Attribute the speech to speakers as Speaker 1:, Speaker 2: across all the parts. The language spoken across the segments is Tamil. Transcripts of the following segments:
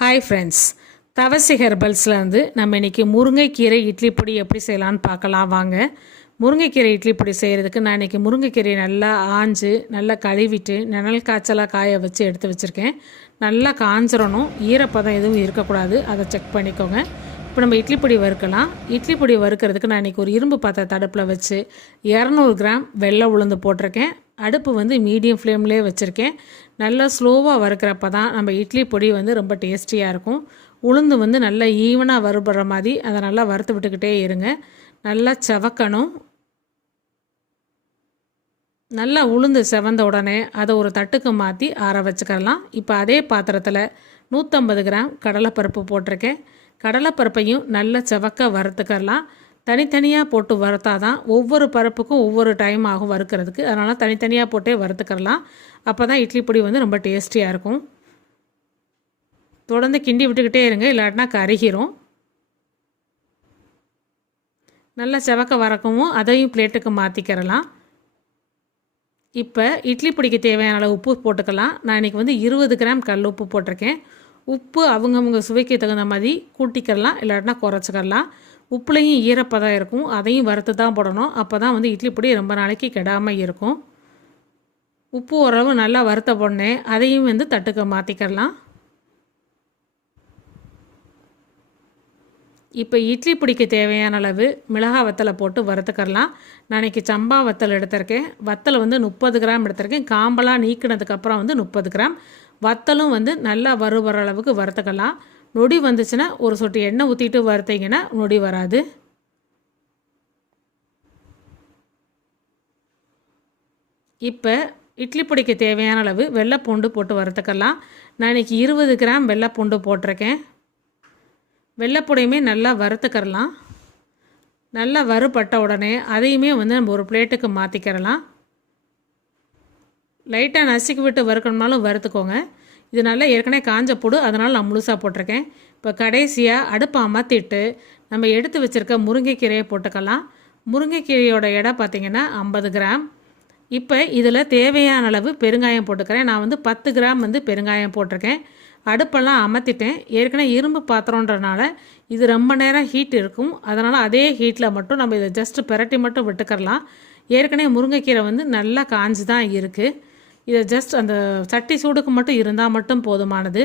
Speaker 1: ஹாய் ஃப்ரெண்ட்ஸ் தவசி ஹெர்பல்ஸில் வந்து நம்ம இன்றைக்கி முருங்கைக்கீரை இட்லி பொடி எப்படி செய்யலான்னு பார்க்கலாம். வாங்க. முருங்கைக்கீரை இட்லி பொடி செய்கிறதுக்கு நான் இன்றைக்கி முருங்கைக்கீரையை நல்லா ஆஞ்சு நல்லா கழுவிட்டு நிழல் காய்ச்சலாக காய வச்சு எடுத்து வச்சுருக்கேன். நல்லா காஞ்சிடணும் ஈரப்பதம் எதுவும் இருக்கக்கூடாது. அதை செக் பண்ணிக்கோங்க. இப்போ நம்ம இட்லி பொடி வறுக்கலாம். இட்லி பொடி வறுக்கிறதுக்கு நான் இன்றைக்கி ஒரு இரும்பு பாத்திர தடுப்பில் வச்சு இரநூறு கிராம் வெள்ளை உளுந்து போட்டிருக்கேன். அடுப்பு வந்து மீடியம் ஃப்ளேம்லேயே வச்சுருக்கேன். நல்லா ஸ்லோவாக வறுக்கிறப்ப தான் நம்ம இட்லி பொடி வந்து ரொம்ப டேஸ்டியாக இருக்கும். உளுந்து வந்து நல்லா ஈவனாக வறுபடுற மாதிரி அதை நல்லா வறுத்து விட்டுக்கிட்டே இருங்க. நல்லா செவக்கணும். நல்லா உளுந்து செவந்த உடனே அதை ஒரு தட்டுக்கு மாற்றி ஆற வச்சுக்கலாம். இப்போ அதே பாத்திரத்தில் நூற்றம்பது கிராம் கடலைப்பருப்பு போட்டிருக்கேன். கடலைப்பருப்பையும் நல்லா செவக்க வறுத்துக்கலாம். தனித்தனியாக போட்டு வறுத்தா தான் ஒவ்வொரு பருப்புக்கும் ஒவ்வொரு டைம் ஆகும் வறுக்கிறதுக்கு. அதனால் தனித்தனியாக போட்டே வறுத்துக்கலாம். அப்போ தான் இட்லி பொடி வந்து ரொம்ப டேஸ்டியாக இருக்கும். தொடர்ந்து கிண்டி விட்டுக்கிட்டே இருங்க இல்லாட்டினா கருகிரும். நல்லா செவக்க வறக்கவும் அதையும் பிளேட்டுக்கு மாற்றிக்கிறலாம் இப்போ இட்லி பொடிக்கு தேவையான அளவு உப்பு போட்டுக்கலாம். நான் இன்றைக்கி வந்து இருபது கிராம் கல் உப்பு போட்டிருக்கேன். உப்பு அவங்கவுங்க சுவைக்கு தகுந்த மாதிரி கூட்டிக்கிடலாம் இல்லாட்டினா குறைச்சிக்கிடலாம் உப்புலேயும் ஈரப்பதம் இருக்கும். அதையும் வறுத்து தான் போடணும். அப்போ தான் வந்து இட்லி பொடி ரொம்ப நாளைக்கு கெடாமல் இருக்கும். உப்பு ஓரளவு நல்லா வறுத்த போடனே அதையும் வந்து தட்டுக்க மாற்றிக்கிடலாம் இப்போ இட்லி பிடிக்க தேவையான அளவு மிளகா வத்தலை போட்டு வறுத்துக்கரலாம். நாளைக்கு சம்பா வத்தல் எடுத்திருக்கேன். வத்தல் வந்து முப்பது கிராம் எடுத்திருக்கேன். காம்பெல்லாம் நீக்கினதுக்கப்புறம் வந்து முப்பது கிராம். வத்தலும் வந்து நல்லா வறுவர அளவுக்கு வறுத்துக்கலாம். நொடி வந்துச்சுன்னா ஒரு சொட்டு எண்ணெய் ஊற்றிட்டு வறுத்தீங்கன்னா நொடி வராது. இப்போ இட்லி பொடிக்கு தேவையான அளவு வெள்ளைப்பூண்டு போட்டு வறுத்துக்கலாம். நான் இன்றைக்கி இருபது கிராம் வெள்ளைப்பூண்டு போட்டிருக்கேன். வெள்ளைப்பூடையுமே நல்லா வறுத்துக்கரலாம் நல்லா வறுபட்ட உடனே அதையுமே வந்து நம்ம ஒரு பிளேட்டுக்கு மாற்றிக்கிறலாம் லைட்டாக நசுக்கி விட்டு வறுக்கணும்னாலும் வறுத்துக்கோங்க. இது நல்லா ஏற்கனவே காஞ்ச போடு அதனால் நான் முழுசாக போட்டிருக்கேன். இப்போ கடைசியாக அடுப்பை அமர்த்திட்டு நம்ம எடுத்து வச்சுருக்க முருங்கைக்கீரையை போட்டுக்கலாம். முருங்கைக்கீரையோட எடை பார்த்திங்கன்னா ஐம்பது கிராம். இப்போ இதில் தேவையான அளவு பெருங்காயம் போட்டுக்கிறேன். நான் வந்து பத்து கிராம் வந்து பெருங்காயம் போட்டிருக்கேன். அடுப்பெல்லாம் அமர்த்திட்டேன். ஏற்கனவே இரும்பு பாத்திரன்றனால இது ரொம்ப நேரம் ஹீட் இருக்கும். அதனால் அதே ஹீட்டில் மட்டும் நம்ம இதை ஜஸ்ட்டு பெரட்டி மட்டும் விட்டுக்கரலாம் ஏற்கனவே முருங்கைக்கீரை வந்து நல்லா காஞ்சு தான் இருக்குது இதை ஜஸ்ட் அந்த சட்டி சூடுக்கு மட்டும் இருந்தால் மட்டும் போதுமானது.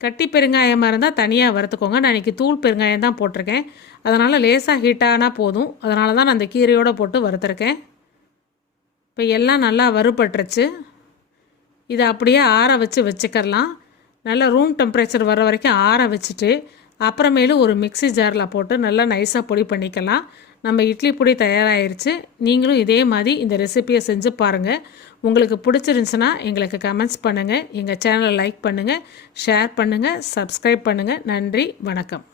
Speaker 1: கட்டி பெருங்காயமாக இருந்தால் தனியாக வறுத்துக்கோங்க. நான் இன்றைக்கி தூள் பெருங்காயம் தான் போட்டிருக்கேன். அதனால் லேசாக ஹீட்டானால் போதும். அதனால தான் நான் அந்த கீரையோடு போட்டு வறுத்துருக்கேன். இப்போ எல்லாம் நல்லா வறுபட்டுருச்சு. இதை அப்படியே ஆற வச்சு வச்சுக்கலாம் நல்லா ரூம் டெம்பரேச்சர் வர வரைக்கும் ஆற வச்சுட்டு அப்புறமேலு ஒரு மிக்சி ஜாரில் போட்டு நல்லா நைஸாக பொடி பண்ணிக்கலாம். நம்ம இட்லி பொடி தயாராகிருச்சு நீங்களும் இதே மாதிரி இந்த ரெசிப்பியை செஞ்சு பாருங்கள் உங்களுக்கு பிடிச்சிருந்துச்சுன்னா எங்களுக்கு கமெண்ட்ஸ் பண்ணுங்கள் எங்கள் சேனலை லைக் பண்ணுங்கள் ஷேர் பண்ணுங்கள் சப்ஸ்கிரைப் பண்ணுங்கள் நன்றி. வணக்கம்.